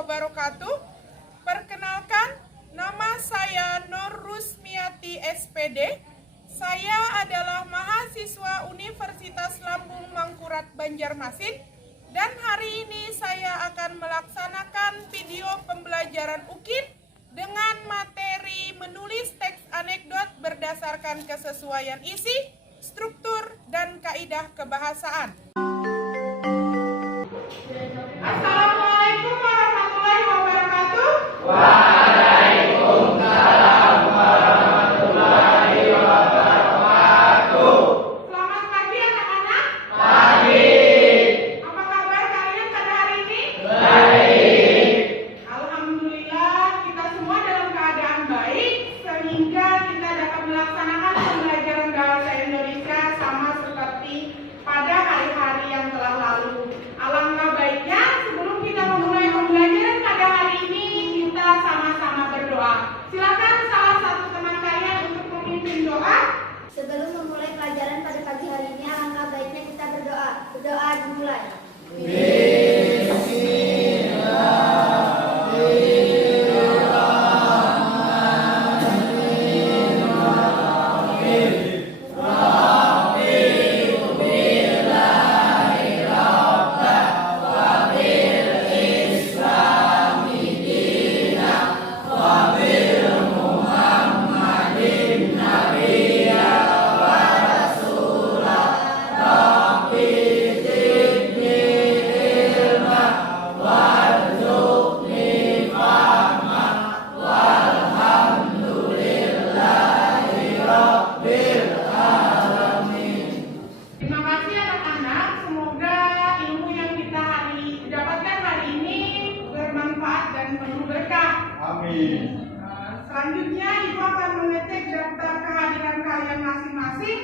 wabarakatuh. Perkenalkan, nama saya Nur Rusmiati SPD. Saya adalah mahasiswa Universitas Lambung Mangkurat Banjarmasin. Dan hari ini saya akan melaksanakan video pembelajaran UKIN dengan materi menulis teks anekdot berdasarkan kesesuaian isi, struktur, dan kaidah kebahasaan. Assalamualaikum warahmatullahi wabarakatuh. Waalaikumsalam warahmatullahi wabarakatuh. Selamat pagi anak-anak. Pagi. Apa kabar kalian pada hari ini? Baik. Alhamdulillah kita semua dalam keadaan baik sehingga kita dapat melaksanakan pembelajaran bahasa Indonesia sama seperti pada hari-hari yang telah lalu. Alangkah baiknya sebelum kita memulai pembelajaran pada hari ini kita sama-sama berdoa. Silakan salah satu teman kalian untuk memimpin doa. Sebelum memulai pelajaran pada pagi hari ini, alangkah baiknya kita berdoa. Berdoa dimulai. Terima kasih anak-anak. Semoga ilmu yang kita dapatkan hari ini bermanfaat dan penuh berkah. Amin. Selanjutnya Ibu akan mengecek daftar kehadiran kalian masing-masing.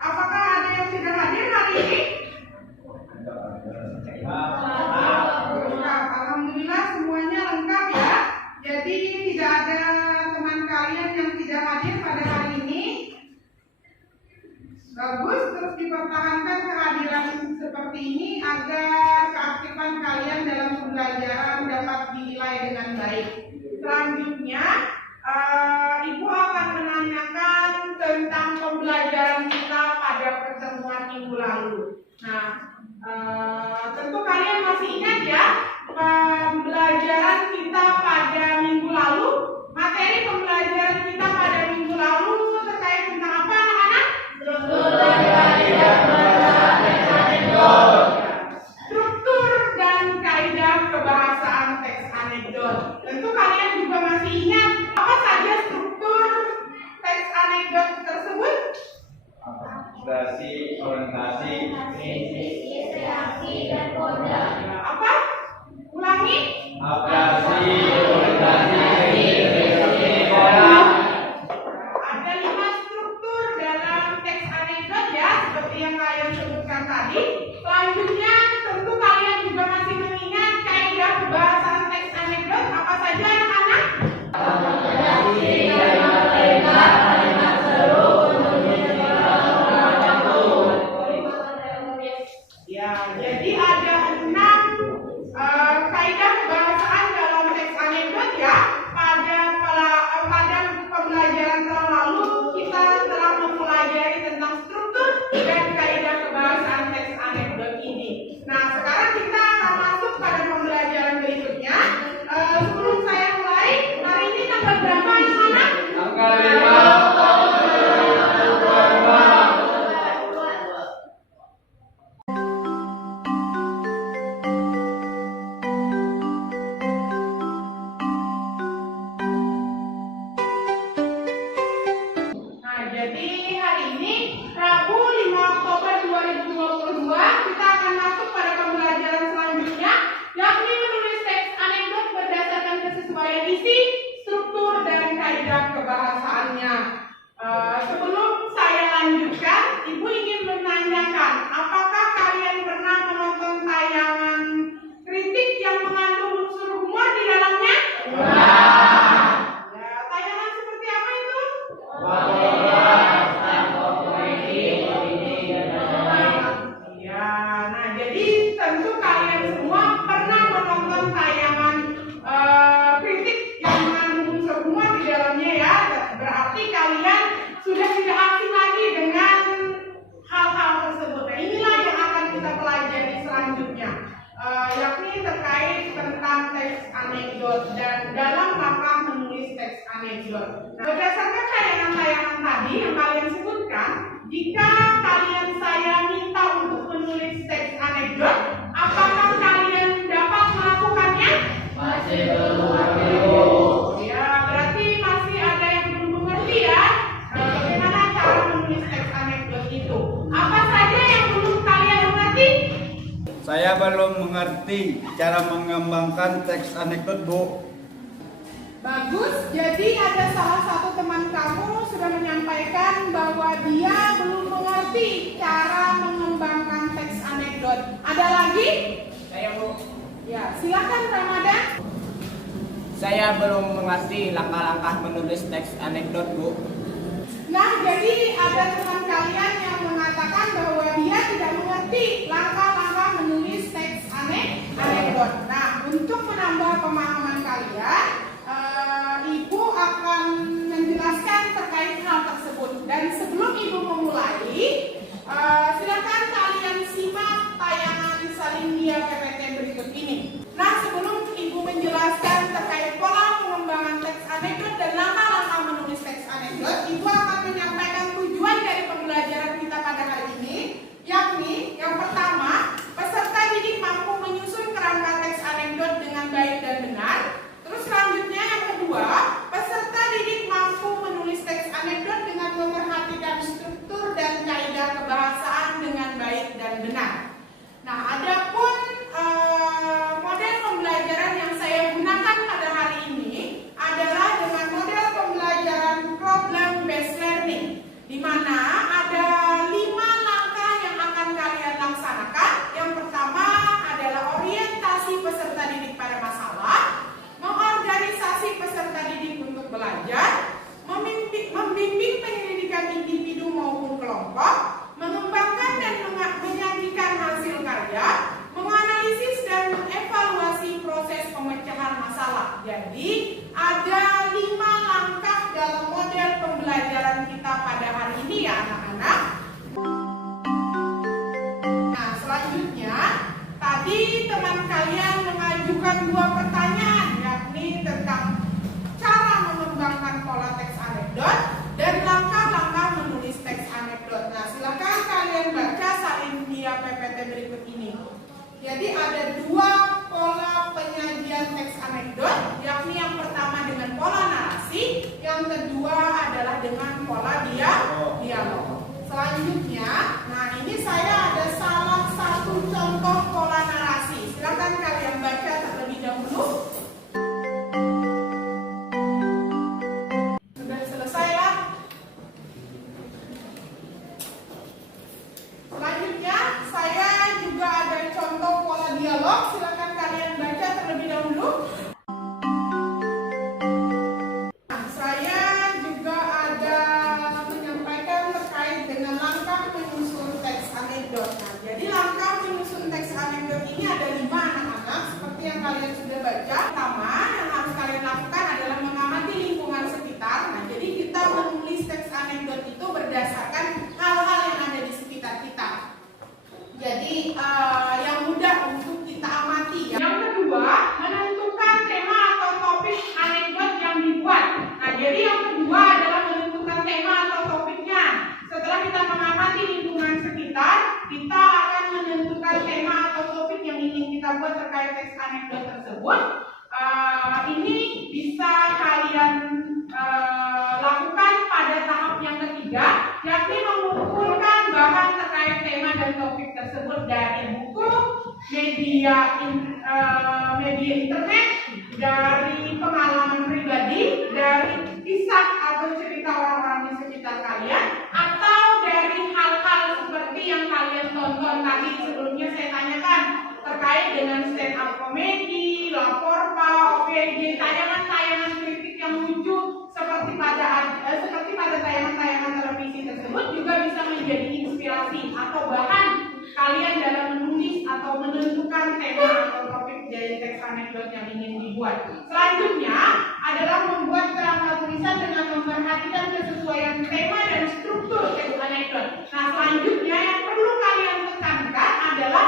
Apakah ada yang sudah hadir hari ini? Lengkap. Alhamdulillah semuanya lengkap ya. Jadi tidak ada teman kalian yang tidak hadir pada hari ini. Bagus, terus dipertahankan kehadiran seperti ini agar keaktifan kalian dalam pembelajaran dapat dinilai dengan baik. Selanjutnya, Ibu akan menanyakan tentang pembelajaran kita pada pertemuan minggu lalu. Nah, tentu kalian masih ingat ya, pembelajaran kita pada minggu lalu, materi pembelajaran kita pada minggu lalu terkait tentang apa anak-anak? Struktur dan kaidah kebahasaan teks anekdot. Tentu kalian juga masih ingat apa saja struktur teks anekdot tersebut? Apresentasi, orientasi, Reaksi dan koda. Apa? Ulangi. apresentasi, orientasi, koda. Ada 5 struktur dalam teks anekdot ya, seperti yang kalian sebutkan tadi. Selanjutnya, tentu kalian juga masih mengingat kaidah kebahasaan teks anekdot apa saja anak-anak? Ya, jadi ada 6 kaidah kebahasaan dalam teks anekdot ya. Pada pembelajaran lalu kita telah mempelajari tentang struktur dan kaidah kebahasaan teks anekdot ini. Nah, sekarang kita akan masuk pada pembelajaran berikutnya. Sebelum saya mulai, hari ini tanggal berapa anak-anak? Tanggal 5. Nah, jadi hari ini Rabu 5 Oktober 2022 kita akan masuk pada pembelajaran selanjutnya, yakni menulis teks anekdot berdasarkan kesesuaian isi, struktur, dan kaidah kebahasaannya. Sebelum saya lanjutkan, Ibu ingin menanyakan, apakah kalian pernah menonton tayangan kritik yang mengandung unsur humor di dalamnya? Ya, tayangan seperti apa itu? Ya, nah jadi tentu kalian semua pernah menonton anekdot. Nah, berdasarkan tayangan-tayangan tadi yang kalian sebutkan, jika kalian saya minta untuk menulis teks anekdot, apakah kalian dapat melakukannya? Masih belum ngerti. Ya, berarti masih ada yang belum mengerti ya. Bagaimana cara menulis teks anekdot itu? Apa saja yang belum kalian mengerti? Saya belum mengerti cara mengembangkan teks anekdot, Bu. Bagus, jadi ada salah satu teman kamu sudah menyampaikan bahwa dia belum mengerti cara mengembangkan teks anekdot. Ada lagi? Saya Bu, Ya, silakan Ramadan. saya belum mengerti langkah-langkah menulis teks anekdot Bu. Nah, jadi ada teman kalian yang mengatakan bahwa dia tidak mengerti langkah-langkah menulis teks anekdot. Nah, untuk menambah pemahaman kalian, Ibu akan menjelaskan terkait hal tersebut. Dan sebelum Ibu memulai, silakan kalian simak tayangan Salindia PPT berikut ini. Nah, sebelum Ibu menjelaskan terkait pola pengembangan teks anekdot dan langkah-langkah menulis teks anekdot, Ibu akan menyampaikan tujuan dari pembelajaran kita pada hari ini, yakni yang pertama, peserta didik mampu menyusun kerangka teks anekdot dengan baik dan benar. Terus selanjutnya yang kedua, peserta didik mampu menulis teks anekdot dengan memperhatikan struktur dan kaidah kebahasaan dengan baik dan benar. Nah, adapun model pembelajaran yang saya gunakan pada hari ini adalah dengan model pembelajaran problem based learning, di mana ada 5 langkah yang akan kalian laksanakan. Yang pertama adalah orientasi peserta didik pada masalah, mengorganisasi peserta didik untuk belajar, membimbing penyelidikan individu maupun kelompok, mengembangkan dan menyajikan hasil karya, menganalisis dan mengevaluasi proses pemecahan masalah. Jadi, ada 5 langkah dalam model pembelajaran kita pada hari ini ya anak-anak. Nah, selanjutnya, tadi teman kalian mengajukan 2 pertanyaan, yakni tentang cara mengembangkan pola teks anekdot dan langkah-langkah menulis teks anekdot. Nah, silakan kalian baca Salindia PPT berikut ini. Jadi ada 2 pola penyajian teks anekdot, yakni yang pertama dengan pola narasi, yang kedua adalah dengan pola dialog. Selanjutnya, nah ini saya ada salah satu contoh pola narasi. Silakan kalian baca terlebih dahulu. Sudah selesai ya? Selanjutnya, saya juga ada contoh pola dialog. Silakan kalian baca terlebih dahulu. Nah, saya juga ada menyampaikan terkait dengan langkah menyusun teks anekdot. Nah, jadi langkah menyusun teks anekdot ini ada 5 anak-anak, seperti yang kalian sudah baca. Pertama, yang harus kalian lakukan adalah mengamati lingkungan sekitar. Nah, jadi kita menulis teks anekdot itu berdasarkan hal-hal yang ada di sekitar kita. Jadi yang mudah untuk kita amati. Yang kedua, menentukan tema atau topik anekdot yang dibuat. Nah, jadi yang kedua adalah menentukan tema atau topiknya. Setelah kita mengamati lingkungan sekitar, kita akan menentukan tema atau topik yang ingin kita buat terkait teks anekdot tersebut. Ini bisa kalian lakukan pada tahap yang ketiga, yakni mengumpulkan bahan terkait tema dan topik tersebut dari buku, media internet, dari pengalaman pribadi, dari kisah atau cerita orang-orang di sekitar kalian, atau dari hal-hal seperti yang kalian tonton tadi sebelumnya saya tanyakan terkait dengan stand up komedi, lapor pak, OPJ, tayangan-tayangan kritik yang lucu seperti pada tayangan-tayangan televisi tersebut juga bisa menjadi inspirasi atau bahan kalian dalam menulis atau menentukan tema atau topik dari teks anekdot yang ingin dibuat. Selanjutnya adalah membuat kerangka tulisan dengan memperhatikan kesesuaian tema dan struktur teks anekdot. Nah, selanjutnya yang perlu kalian tekankan adalah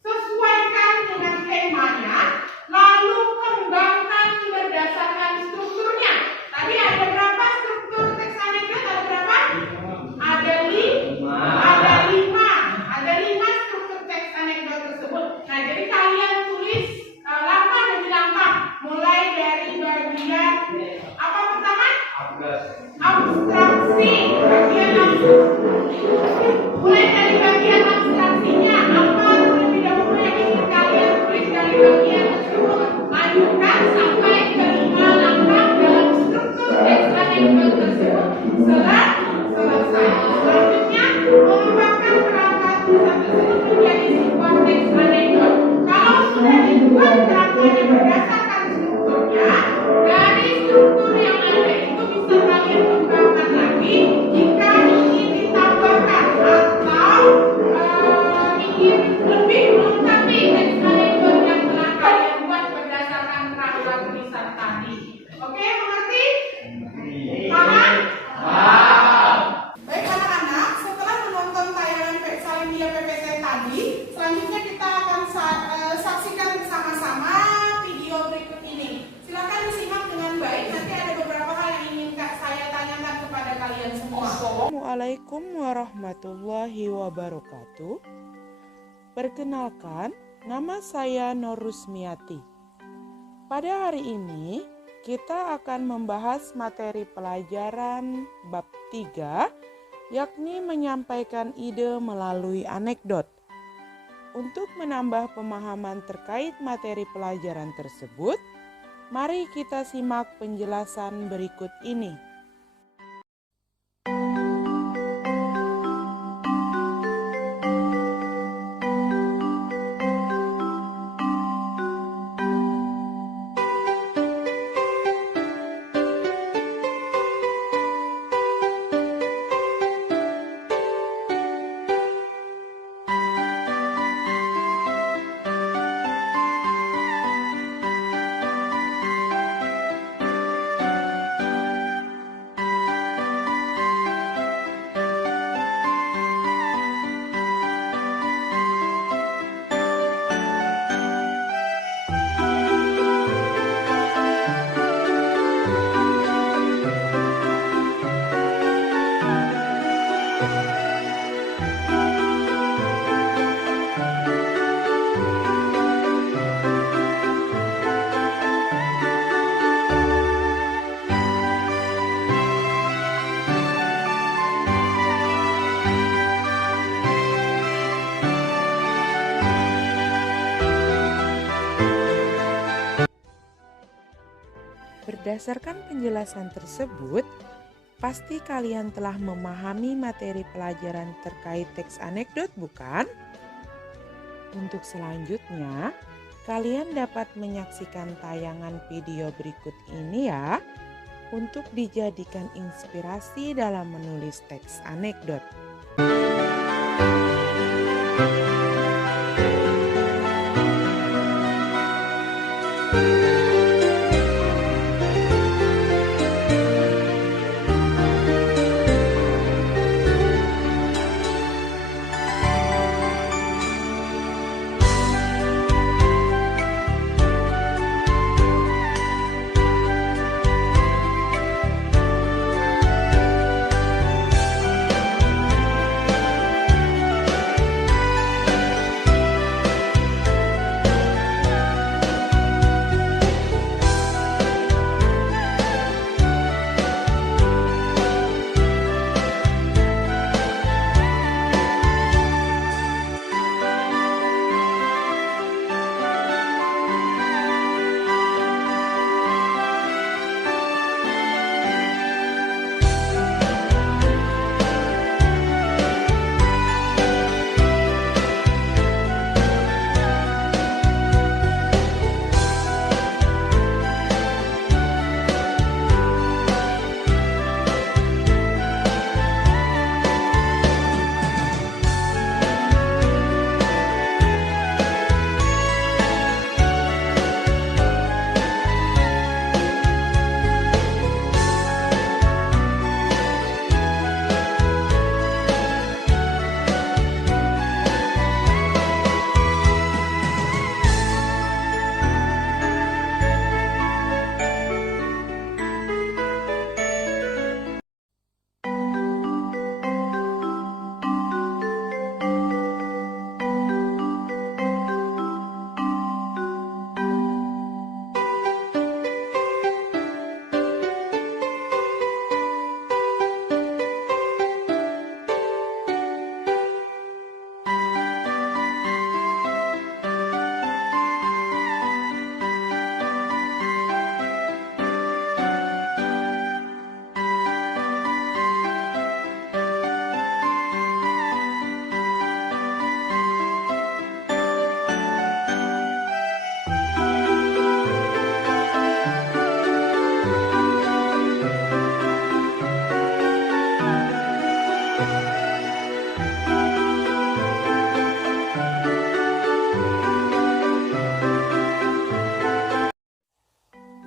sesuaikan dengan temanya, lalu kembangkan berdasarkan strukturnya. Tadi Assalamualaikum warahmatullahi wabarakatuh. Perkenalkan, nama saya Nur Rusmiati. Pada hari ini, kita akan membahas materi pelajaran bab 3, yakni menyampaikan ide melalui anekdot. Untuk menambah pemahaman terkait materi pelajaran tersebut, mari kita simak penjelasan berikut ini. Berdasarkan penjelasan tersebut, pasti kalian telah memahami materi pelajaran terkait teks anekdot, bukan? Untuk selanjutnya, kalian dapat menyaksikan tayangan video berikut ini ya, untuk dijadikan inspirasi dalam menulis teks anekdot.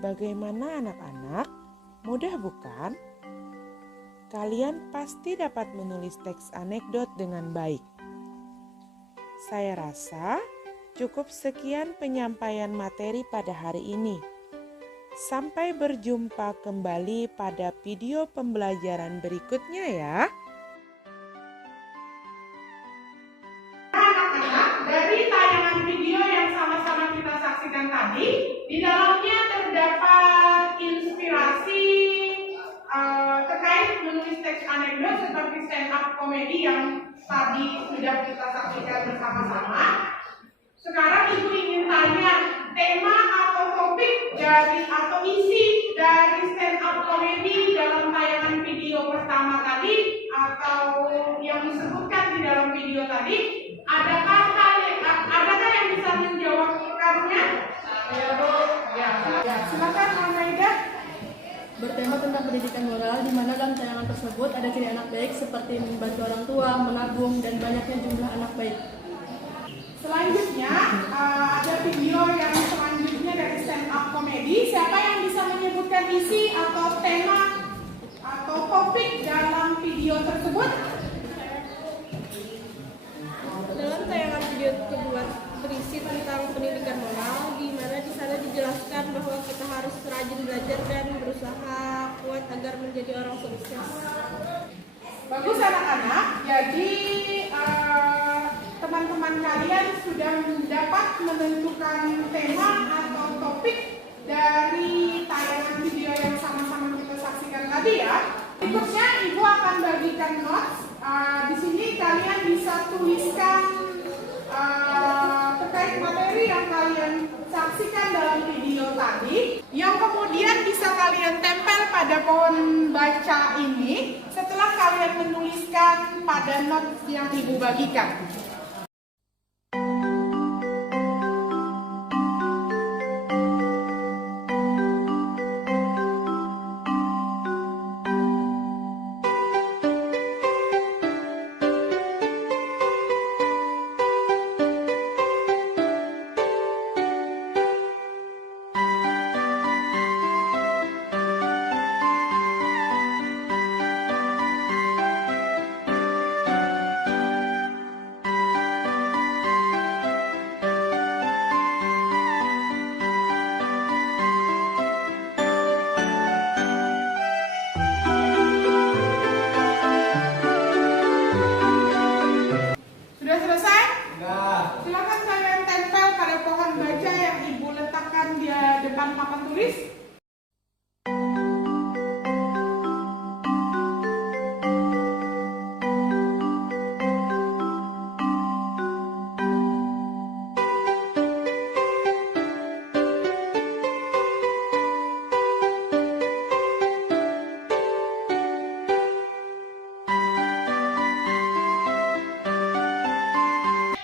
Bagaimana anak-anak? Mudah bukan? Kalian pasti dapat menulis teks anekdot dengan baik. Saya rasa cukup sekian penyampaian materi pada hari ini. Sampai berjumpa kembali pada video pembelajaran berikutnya ya. stand up komedi yang tadi sudah kita saksikan bersama-sama. Sekarang Ibu ingin tanya tema atau topik dari atau isi dari stand up komedi dalam tayangan video pertama tadi atau yang disebutkan di dalam video tadi, adakah yang bisa menjawabkannya? Ya, silakan Mama Ida. Bertema tentang pendidikan moral, di mana dalam tayangan tersebut ada ciri anak baik seperti membantu orang tua, menabung, dan banyaknya jumlah anak baik. Selanjutnya ada video yang selanjutnya dari stand up komedi. Siapa yang bisa menyebutkan isi atau tema atau topik dalam video tersebut? Dalam tayangan video tersebut berisi tentang pendidikan moral, di mana di sana dijelaskan bahwa kita harus rajin belajar dan berusaha kuat agar menjadi orang sukses. Bagus anak-anak. Jadi teman-teman kalian sudah dapat menentukan tema atau topik dari tayangan video yang sama-sama kita saksikan tadi ya. Berikutnya Ibu akan bagikan notes. Di sini kalian bisa tuliskan terkait materi yang kalian saksikan dalam video tadi, yang kemudian bisa kalian tempel pada pohon baca ini setelah kalian menuliskan pada notes yang Ibu bagikan. Sudah selesai? Silakan kalian tempel pada pohon baca yang Ibu letakkan di depan papan tulis.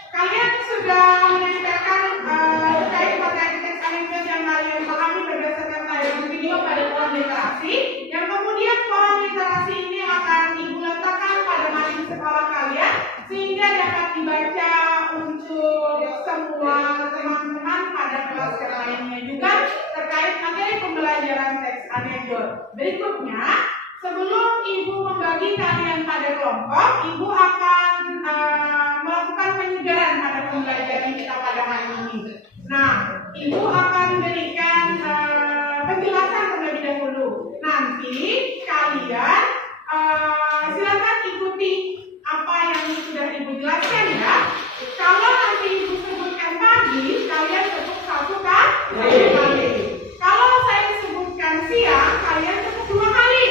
Kalian sudah menempelkan terkait materi teks anekdot yang kalian pahami berdasarkan tayangan video pada pohon literasi. Yang kemudian pohon literasi ini akan Ibu letakkan pada mading sekolah kalian sehingga dapat dibaca untuk semua teman-teman pada kelas lainnya juga terkait materi pembelajaran teks anekdot. Berikutnya, sebelum Ibu membagi kalian pada kelompok, Ibu akan melakukan penyegaran pada pembelajaran kita pada hari ini. Nah, Ibu akan berikan penjelasan terlebih dahulu. Nanti kalian silakan ikuti apa yang sudah Ibu jelaskan ya. Kalau nanti Ibu sebutkan pagi, kalian sebut satu kali. Kalau saya sebutkan siang, kalian sebut 2 kali.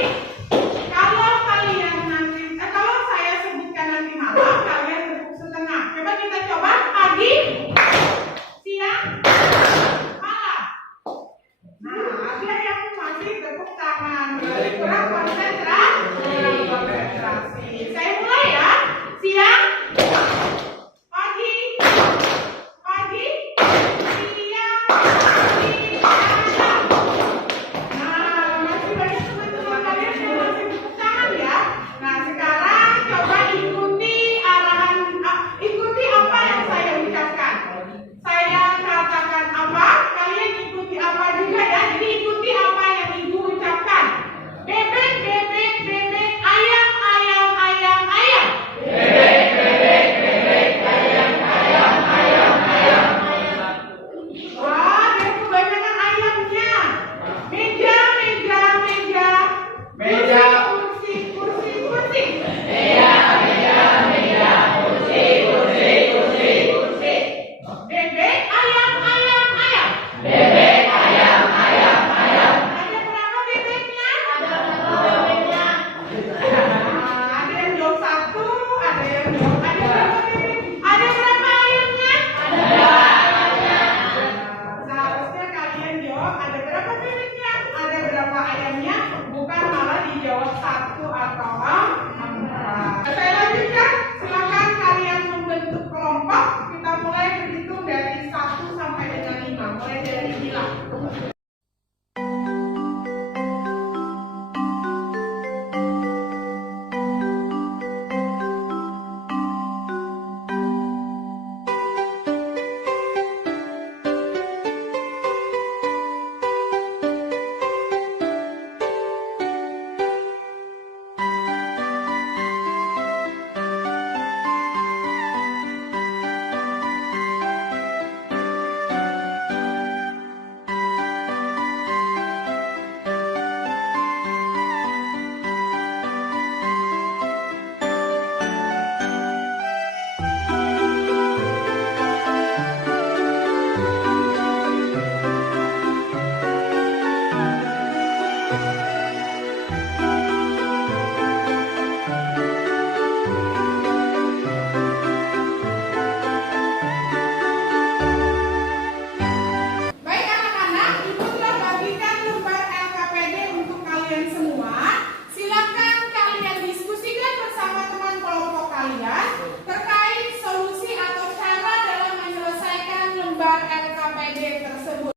Kalau saya sebutkan nanti lembar LKPD tersebut.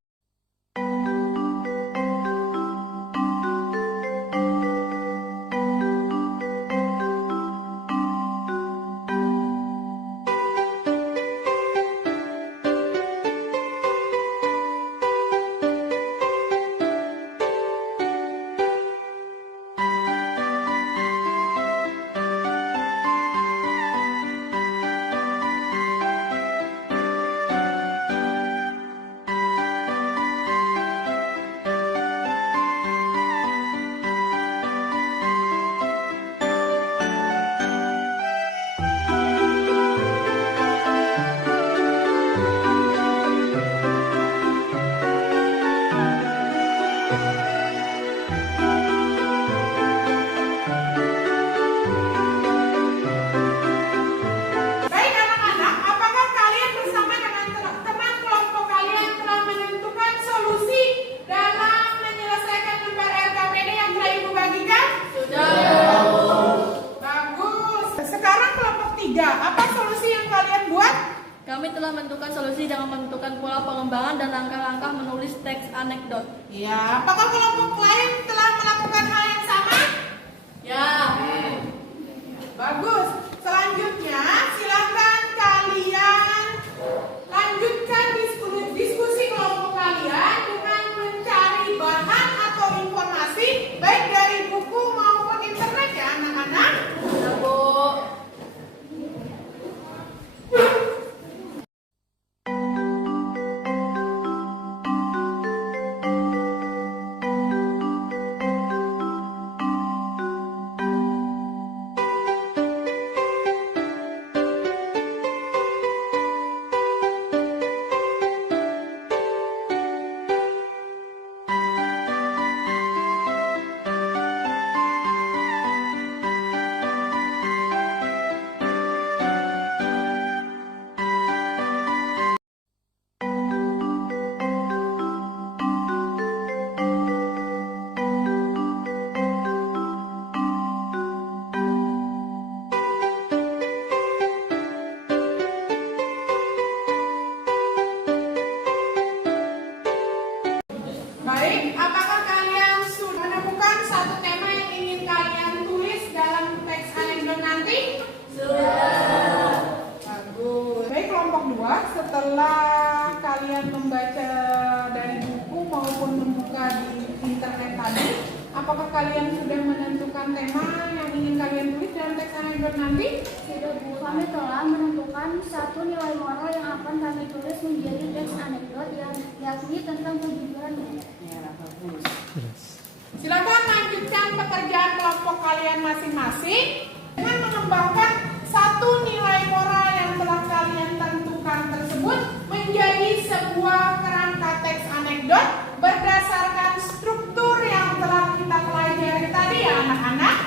Baik anak-anak, apakah kalian bersama dengan teman kelompok kalian telah menentukan solusi dalam menyelesaikan lembar LKPD yang telah Ibu bagikan? Sudah. Bagus. Sekarang kelompok 3, apa solusi yang kalian buat? Kami telah menentukan solusi dengan menentukan pola pengembangan dan langkah-langkah menulis teks anekdot. Ya, apakah kelompok lain telah melakukan hal yang sama? Ya. Bagus. Selanjutnya, silakan kalian lanjutkan diskusi kelompok kalian dengan mencari bahan atau informasi baik dari buku maupun internet ya anak-anak. Ya, Bu. Baik, apakah kalian sudah menemukan satu tema yang ingin kalian tulis dalam teks anekdot nanti? Sudah. Bagus. Baik, kelompok 2, setelah kalian membaca dari buku maupun membuka di internet tadi, apakah kalian sudah menentukan tema yang ingin kalian tulis dalam teks anekdot nanti? Sudah Bu, kami telah menentukan satu nilai moral yang akan kami tulis menjadi teks anekdot yang yakni tentang kejujuran. Silakan lanjutkan pekerjaan kelompok kalian masing-masing dengan mengembangkan satu nilai moral yang telah kalian tentukan tersebut menjadi sebuah kerangka teks anekdot berdasarkan struktur yang telah kita pelajari tadi ya anak-anak.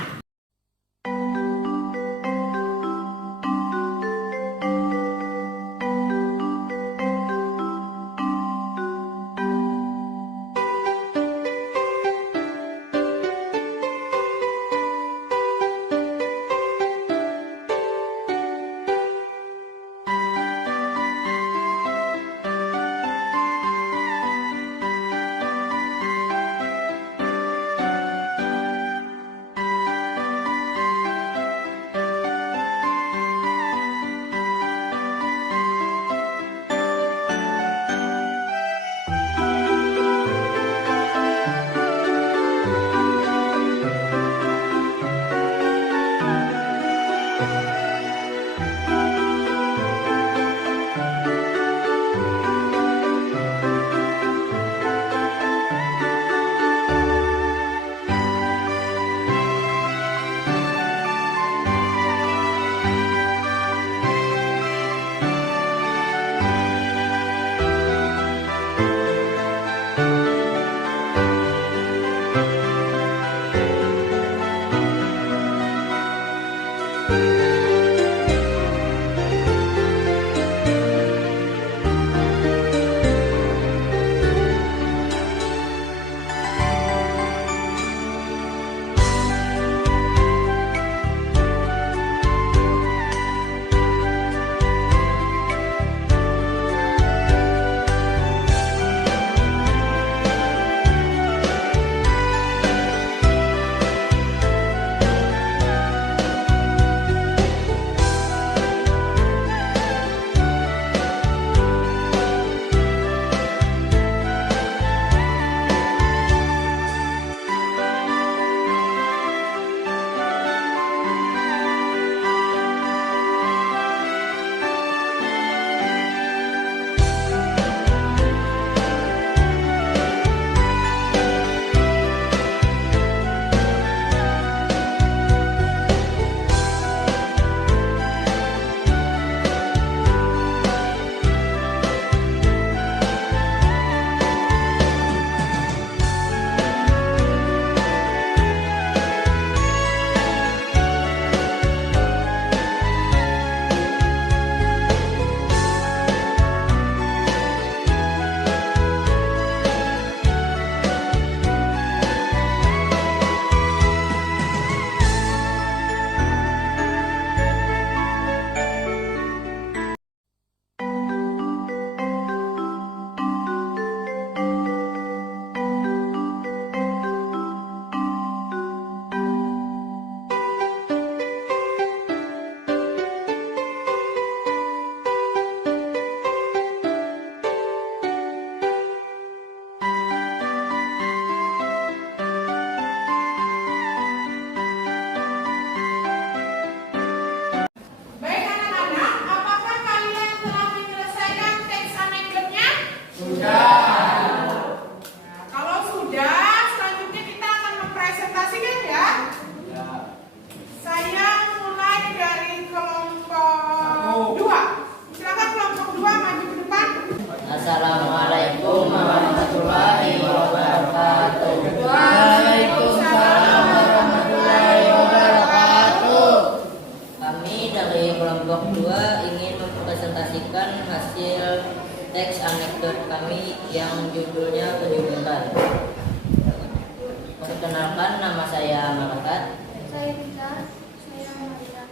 Nah, kalau sudah, selanjutnya kita akan mempresentasikan ya. Saya mulai dari kelompok 2. Silakan kelompok 2 maju ke depan. Assalamualaikum warahmatullahi wabarakatuh. Waalaikumsalam warahmatullahi wabarakatuh. Kami dari kelompok 2 ingin mempresentasikan hasil teks anekdot kami yang judulnya kejujuran. Perkenalkan, nama saya Marakat. Saya Tika, saya Maria.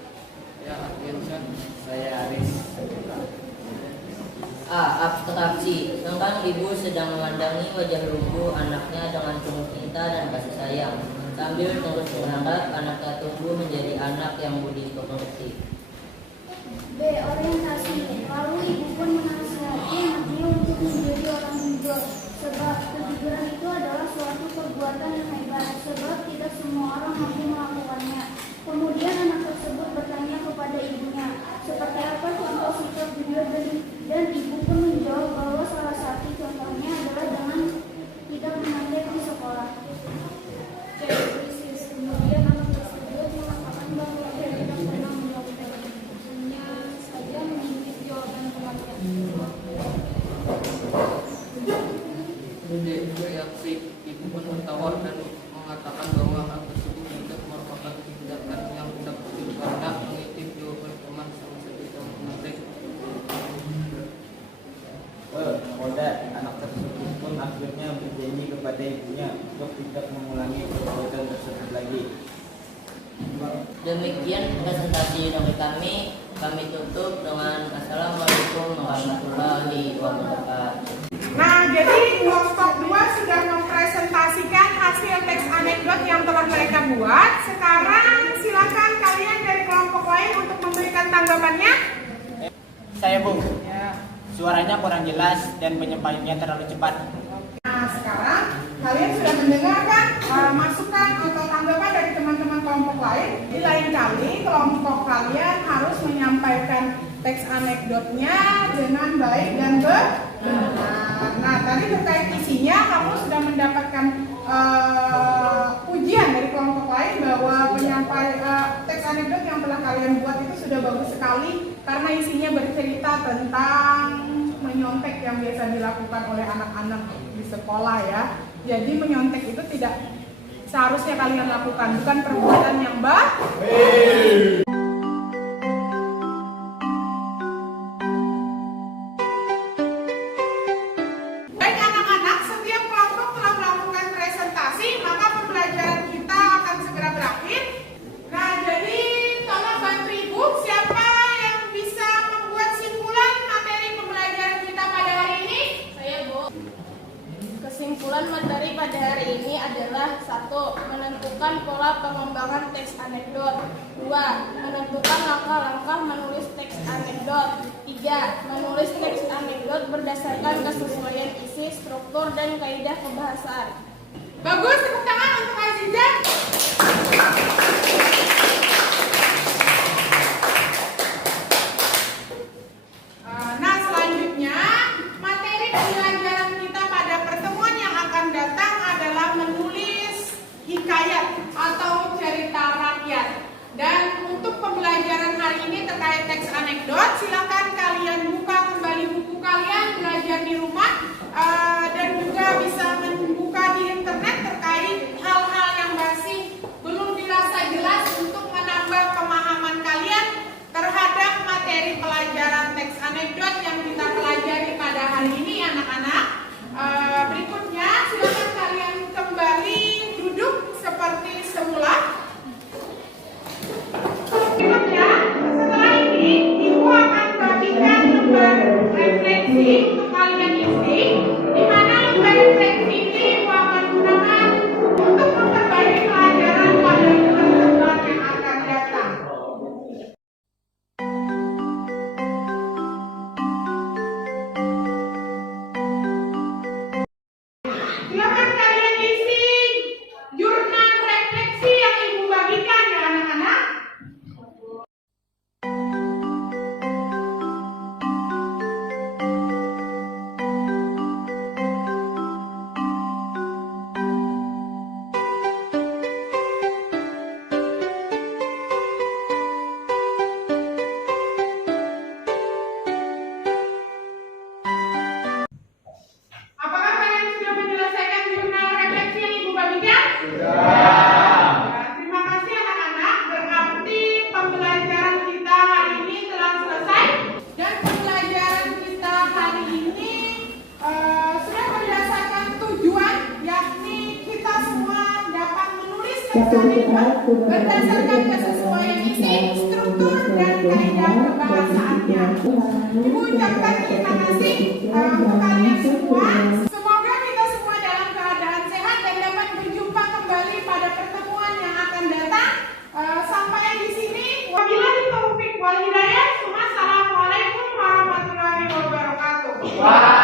Saya Aris. A. Abstraksi. Seorang ibu sedang memandangi wajah lumpuh anaknya dengan penuh cinta dan kasih sayang, sambil terus berharap anaknya tumbuh menjadi anak yang budi pekerti. B. Orientasi. Lalu ibu pun menasihati anaknya untuk menjadi orang jujur, sebab kejujuran itu adalah suatu perbuatan yang hebat, sebab tidak semua orang mampu melakukannya. Kemudian anak tersebut bertanya kepada ibunya, seperti apa contoh sikap jujur, dan ibu pun menjawab bahwa salah satu contohnya adalah dengan tidak menantek di sekolah. C. Krisis. Kemudian anak tersebut mengatakan bahwa dia tidak pernah melakukan, hanya saja mengikuti jawaban temannya. Bereaksi, ibu pun tertawa dan mengatakan bahwa hal tersebut tidak merupakan tindakan yang tidak betul karena mengikuti jawaban teman sama saja tidak menantek. Pada anak tersebut pun akhirnya berjanji kepada ibunya untuk tidak mengulangi perbuatan tersebut lagi. Demikian presentasi dari kami. Kami tutup dengan Assalamualaikum warahmatullahi wabarakatuh. Nah, jadi kelompok 2 sudah mempresentasikan hasil teks anekdot yang telah mereka buat. Sekarang silakan kalian dari kelompok lain untuk memberikan tanggapannya. Saya Bung. Suaranya kurang jelas dan penyampaiannya terlalu cepat. Nah, sekarang kalian sudah mendengarkan masukan atau tanggapan dari teman-teman kelompok lain. Di lain kali kelompok kalian harus menyampaikan teks anekdotnya dengan baik dan benar. Nah, tadi terkait isinya kamu sudah mendapatkan ujian dari kelompok lain bahwa teks anekdot yang telah kalian buat itu sudah bagus sekali karena isinya bercerita tentang menyontek yang biasa dilakukan oleh anak-anak di sekolah ya. Jadi menyontek itu tidak seharusnya kalian lakukan, bukan perbuatan yang baik. Baik anak-anak, setiap kelompok telah melakukan presentasi, maka pembelajaran kita akan segera berakhir. Nah, jadi tolong bantu ibu, siapa yang bisa membuat simpulan materi pembelajaran kita pada hari ini? Saya, Bu. Kesimpulan materi pada hari ini adalah 1. Menentukan pola pengembangan teks anekdot. 2. Menentukan langkah-langkah menulis teks anekdot. 3. Menulis teks anekdot berdasarkan kesesuaian isi, struktur, dan kaidah kebahasaan. Bagus, tepuk tangan untuk Aziza. Nah, selanjutnya materi pembelajaran kita pada pertemuan yang akan datang adalah menulis hikayat atau cerita rakyat. Dan untuk pembelajaran hari ini terkait teks anekdot, silakan kalian buka kembali buku kalian, belajar di rumah, dan juga bisa membuka di internet terkait hal-hal yang masih belum dirasa jelas untuk menambah pemahaman kalian terhadap materi pelajaran teks anekdot yang kita pelajari pada hari ini anak-anak. Berikutnya silakan kalian kembali duduk seperti semula. Berikutnya, setelah ini ibu akan bagikan lembar refleksi untuk kalian isi, di mana lembar refleksi ini ibu akan gunakan untuk memperbaiki pelajaran pada bulan yang akan datang. Silakan kalian isi jurnal refleksi yang ibu bagikan ya anak-anak. teks Anekdot berdasarkan kesesuaian isi, struktur, dan kaidah kebahasaannya. Ibu ucapkan terima kasih untuk kalian semua. Semoga kita semua dalam keadaan sehat dan dapat berjumpa kembali pada pertemuan yang akan datang. Sampai di sini. Wabillahi taufiq wal hidayah. Wassalamualaikum warahmatullahi wabarakatuh.